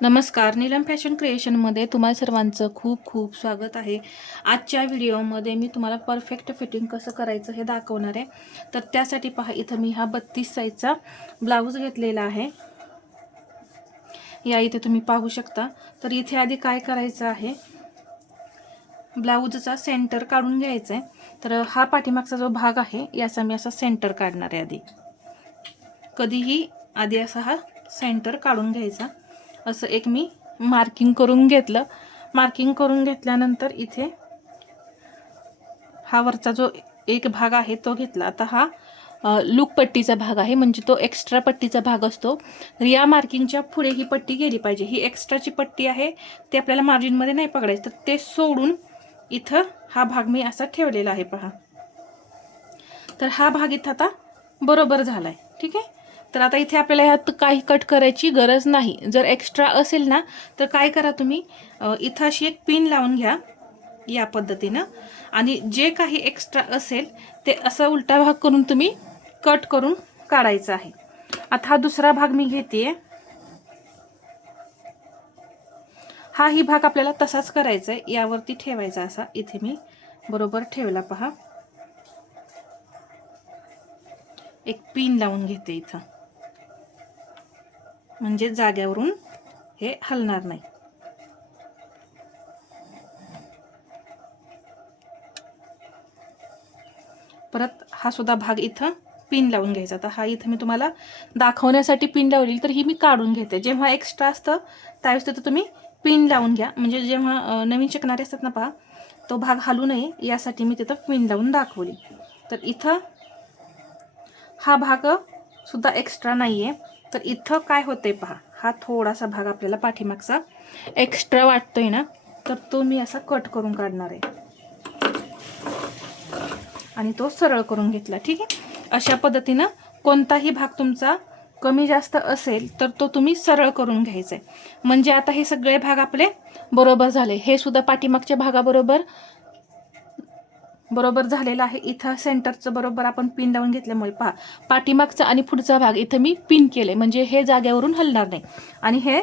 नमस्कार, नीलम फॅशन क्रिएशनमध्ये तुम्हा सर्वांचं खूप खूप स्वागत आहे। आजच्या व्हिडिओमध्ये मी तुम्हाला परफेक्ट फिटिंग कसं करायचं हे दाखवणार आहे। तर त्यासाठी पहा, इथं मी हा 32 साईजचा ब्लाऊज घेतलेला आहे। या इथे तुम्ही पाहू शकता। तर इथे आधी काय करायचं आहे, ब्लाऊजचा सेंटर काढून घ्यायचा आहे। तर हा पाठीमागचा जो भाग आहे याचा मी असा सेंटर काढणार आहे। कधीही आधी असा हा सेंटर काढून घ्यायचा। असं एक मी मार्किंग करून घेतलं। मार्किंग करून घेतल्यानंतर इथे हा वरचा जो एक भाग आहे तो घेतला। आता हा लूक पट्टीचा भाग आहे, म्हणजे तो एक्स्ट्रा पट्टीचा भाग असतो। तर या मार्किंगच्या पुढे ही पट्टी गेली पाहिजे। ही एक्स्ट्राची पट्टी आहे, ते आपल्याला मार्जिनमध्ये नाही पकडायचं। तर ते सोडून इथं हा भाग मी असा ठेवलेला आहे, पहा। तर हा भाग इथं आता बरोबर झालाय, ठीक आहे। तर आता इथे आपल्याला ह्यात काही कट करायची गरज नाही। जर एक्स्ट्रा असेल ना तर काय करा तुम्ही, इथं अशी एक पिन लावून घ्या या पद्धतीनं, आणि जे काही एक्स्ट्रा असेल ते असं उलटा भाग करून तुम्ही कट करून काढायचा आहे। आता हा दुसरा भाग मी घेते। हा ही भाग आपल्याला तसाच करायचा आहे, यावरती ठेवायचा असा। इथे मी बरोबर ठेवला, पहा। एक पिन लावून घेते इथं, म्हणजे जाग्यावरून हे हलणार नाही। परत हा सुद्धा भाग इथं पिन लावून घ्यायचा। तर हा इथं मी तुम्हाला दाखवण्यासाठी पिन लावली, तर ही मी काढून घेते। जेव्हा एक्स्ट्रा असतं त्यावेळेस तिथं तुम्ही पिन लावून घ्या, म्हणजे जेव्हा नवीन शिकणारे असतात ना, पहा, तो भाग हलू नये यासाठी मी तिथं पिन लावून दाखवली। तर इथं हा भाग सुद्धा एक्स्ट्रा नाहीये। तर इथं काय होतंय, पहा, हा थोडासा भाग आपल्याला पाठीमागचा एक्स्ट्रा वाटतोय ना, तर तो मी असा कट करून काढणार आहे आणि तो सरळ करून घेतला, ठीक आहे। अशा पद्धतीनं कोणताही भाग तुमचा कमी जास्त असेल तर तो तुम्ही सरळ करून घ्यायचा आहे। म्हणजे आता हे सगळे भाग आपले बरोबर झाले। हे सुद्धा पाठीमागच्या भागाबरोबर बरोबर झालेला आहे। इथं सेंटरचं बरोबर आपण पिन लावून घेतल्यामुळे, पहा, पाठीमागचा आणि पुढचा भाग इथं मी पिन केले, म्हणजे हे जागेवरून हलणार नाही। आणि हे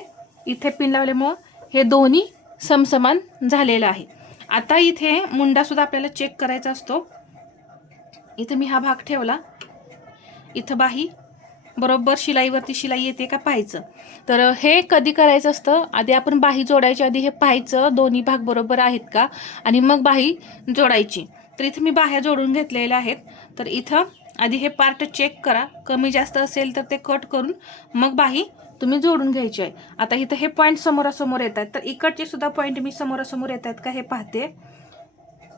इथे पिन लावल्यामुळं हे दोन्ही समसमान झालेलं आहे। आता इथे मुंडा सुद्धा आपल्याला चेक करायचा असतो। इथं मी हा भाग ठेवला, इथं बाही बरोबर शिलाईवरती शिलाई येते का पाहायचं। तर हे कधी करायचं असतं, आधी आपण बाही जोडायच्या आधी हे पाहायचं दोन्ही भाग बरोबर आहेत का, आणि मग बाही जोडायची। तर इथं मी बाह्या जोडून घेतलेल्या आहेत। तर इथं आधी हे पार्ट चेक करा, कमी जास्त असेल तर ते कट करून मग बाही तुम्ही जोडून घ्यायची आहे। आता इथं हे पॉईंट समोरासमोर येत आहेत, तर इकडचे सुद्धा पॉईंट मी समोरासमोर येत आहेत का हे पाहते।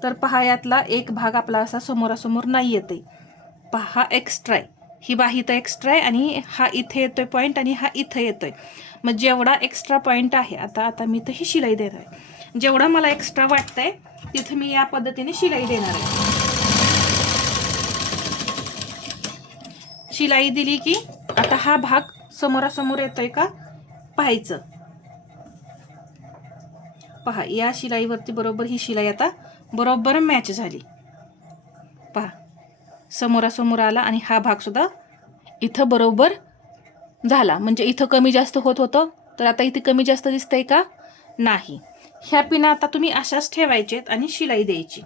तर पहा, यातला एक भाग आपला असा समोरासमोर नाही येते, पहा, हा एक्स्ट्रा आहे। ही बाही तर एक्स्ट्रा आहे, आणि हा इथे येतोय पॉईंट, आणि हा इथं येतोय। मग जेवढा एक्स्ट्रा पॉईंट आहे, आता मी तर ही शिलाई देणार आहे। जेवढा मला एक्स्ट्रा वाटतंय तिथे मी या पद्धतीने शिलाई देणार आहे। शिलाई दिली की आता हा भाग समोरासमोर येतोय का पाहायचं। पहा, या शिलाईवरती बरोबर ही शिलाई आता बरोबर मॅच झाली, पहा, समोरासमोर आला, आणि हा भाग सुद्धा इथं बरोबर झाला। म्हणजे इथं कमी जास्त होत होतं, तर आता इथे कमी जास्त दिसतंय का नाही। ह्या पिना आता तुम्ही अशाच ठेवायचेत आणि शिलाई द्यायची।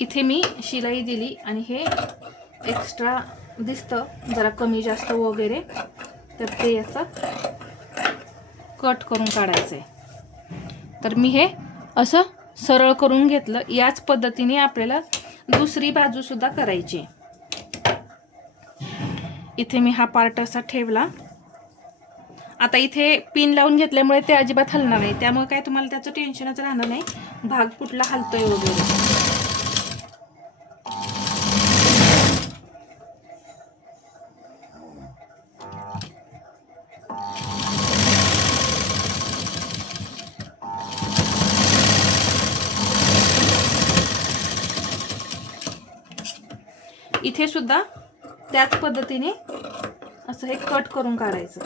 इथे मी शिलाई दिली, आणि हे एक्स्ट्रा दिसतं जरा कमी जास्त वगैरे, तर ते असं कट करून काढायचं आहे। तर मी हे असं सरळ करून घेतलं। याच पद्धतीने आपल्याला दुसरी बाजू सुद्धा करायची। इथे मी हा पार्ट असा ठेवला। आता इथे पिन लावून घेतल्यामुळे ते अजिबात हलणार नाही, त्यामुळे काय तुम्हाला त्याचं टेन्शनच राहणार नाही, भाग कुठला हलतोय वगैरे। इथे सुद्धा त्याच पद्धतीने असं हे कट करून काढायचं.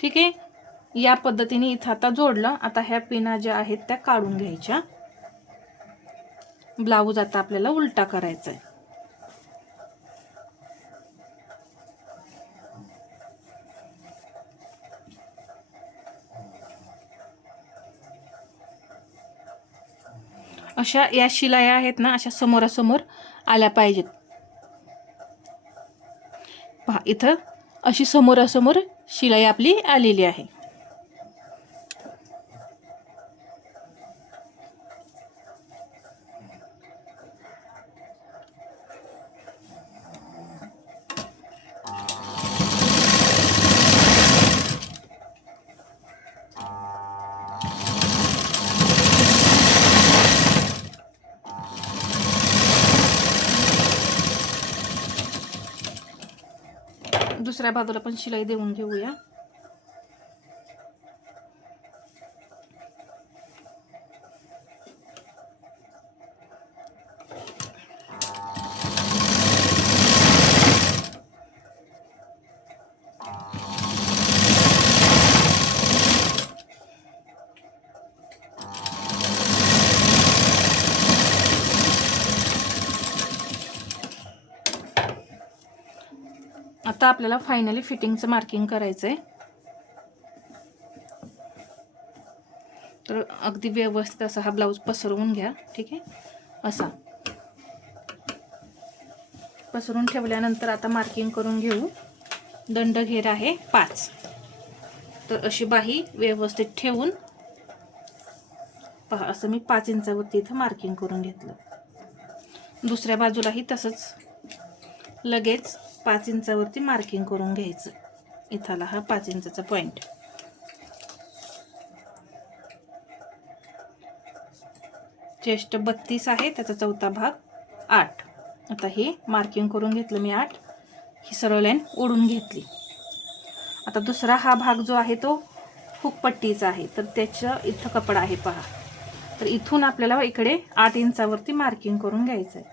ठीक आहे. या पद्धतीने इथं आता जोडलं. आता ह्या पिना ज्या आहेत त्या काढून घ्यायच्या. ब्लाऊज आता आपल्याला उलटा करायचा आहे. अशा या शिलाया आहेत ना, अशा समोरासमोर आल्या पाहिजेत. पहा, इथं अशी समोरासमोर शिलाई आपली आलेली आहे. दुसऱ्या बाजूला पण शिलाई देऊन घेऊया. आता आपल्याला फायनली फिटिंगचं मार्किंग करायचं आहे. तर अगदी व्यवस्थित असा हा ब्लाऊज पसरवून घ्या. ठीक आहे. असा पसरून ठेवल्यानंतर आता मार्किंग करून घेऊ. दंड घेर आहे 5. तर अशी बाही व्यवस्थित ठेवून पहा, असं मी 5 इंचावरती इथं मार्किंग करून घेतलं. दुसऱ्या बाजूलाही तसंच लगेच 5 इंचावरती मार्किंग करून घ्यायचं. इथला हा 5 इंचाचा पॉइंट. चेस्ट 32 आहे, त्याचा चौथा भाग 8. आता हे मार्किंग करून घेतलं मी 8. ही सरळ लाईन ओढून घेतली. आता दुसरा हा भाग जो आहे तो हुकपट्टीचा आहे. तर त्याच्या इथं कपडा आहे पहा. तर इथून आपल्याला इकडे 8 इंचावरती मार्किंग करून घ्यायचं आहे.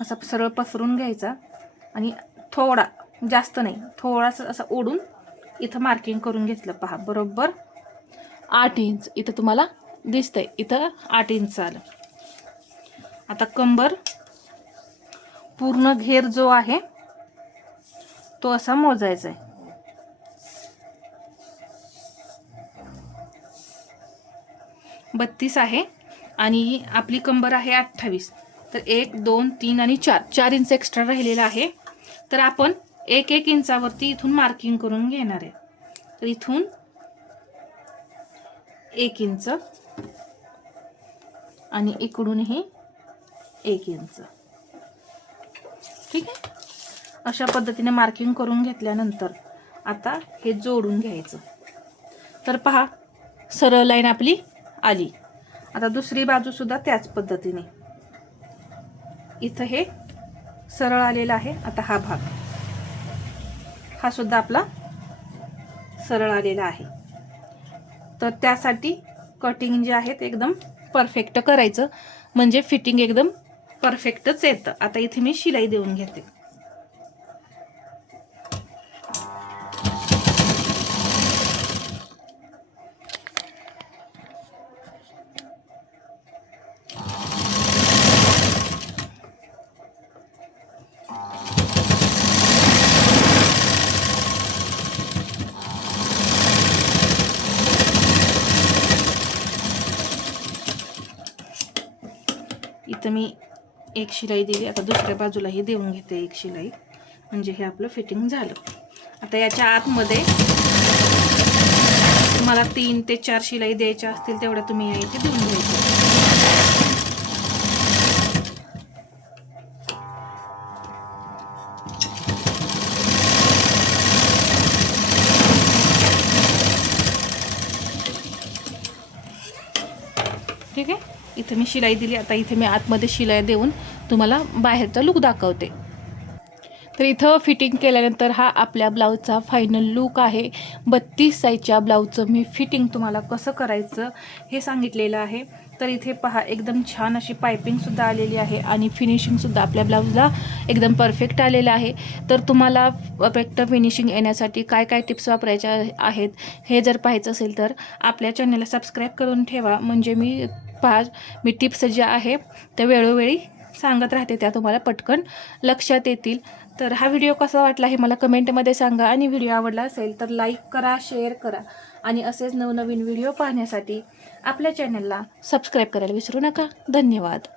असा सरळ पसरून घ्यायचा आणि थोडा, जास्त नाही, थोडासा असं ओढून इथं मार्किंग करून घेतलं. पहा, बरोबर 8 इंच इथं तुम्हाला दिसतंय. इथं 8 इंच आलं. आता कंबर पूर्ण घेर जो आहे तो असा मोजायचा आहे. बत्तीस आहे आणि आपली कंबर आहे 28. तर 1, 2, 3 आणि 4 इंच एक्स्ट्रा राहिलेला आहे. तर आपण 1 इंचावरती इथून मार्किंग करून घेणार आहे. तर इथून 1 इंच आणि इकडूनही 1 इंच. ठीक आहे. अशा पद्धतीने मार्किंग करून घेतल्यानंतर आता हे जोडून घ्यायचं. तर पहा, सरळ लाईन आपली आली. आता दुसरी बाजू सुद्धा त्याच पद्धतीने इथं हे सरळ आलेला आहे. आता हा भाग हा सुद्धा आपला सरळ आलेला आहे. तर त्यासाठी कटिंग जे आहे ते एकदम परफेक्ट करायचं, म्हणजे फिटिंग एकदम परफेक्टच येतं. आता इथे मी शिलाई देऊन घेते. इथं मी 1 शिलाई दिली. आता दुसऱ्या बाजूलाही देऊन घेते 1 शिलाई, म्हणजे हे आपलं फिटिंग झालं. आता याच्या आतमध्ये तुम्हाला 3 ते 4 शिलाई द्यायच्या असतील तेवढ्या तुम्ही या इथे देऊन घ्यायच्या. ठीक आहे. इथे मी शिलाई दिली. आता इथे मी आतमध्ये शिलाई देऊन तुम्हाला बाहेरचा लुक दाखवते. तर इथं फिटिंग केल्यानंतर हा आपल्या ब्लाऊजचा फायनल लूक आहे. 32 साईजच्या ब्लाऊजचं मी फिटिंग तुम्हाला कसं करायचं हे सांगितलेलं आहे. तर इथे पहा एकदम छान अशी पायपिंगसुद्धा आलेली आहे आणि फिनिशिंगसुद्धा आपल्या ब्लाऊजला एकदम परफेक्ट आलेलं आहे. तर तुम्हाला परफेक्ट फिनिशिंग येण्यासाठी काय काय टिप्स वापरायच्या आहेत हे जर पाहायचं असेल तर आपल्या चॅनलला सबस्क्राईब करून ठेवा. म्हणजे मी टिप्स ज्या आहे त्या वेळोवेळी सांगत राहते, त्या तुम्हाला पटकन लक्षात येतील. तर हा व्हिडिओ कसा वाटला हे मला कमेंटमध्ये सांगा आणि व्हिडिओ आवडला असेल तर लाईक करा, शेअर करा आणि असेच नवनवीन व्हिडिओ पाहण्यासाठी आपल्या चॅनलला सबस्क्राईब करायला विसरू नका. धन्यवाद.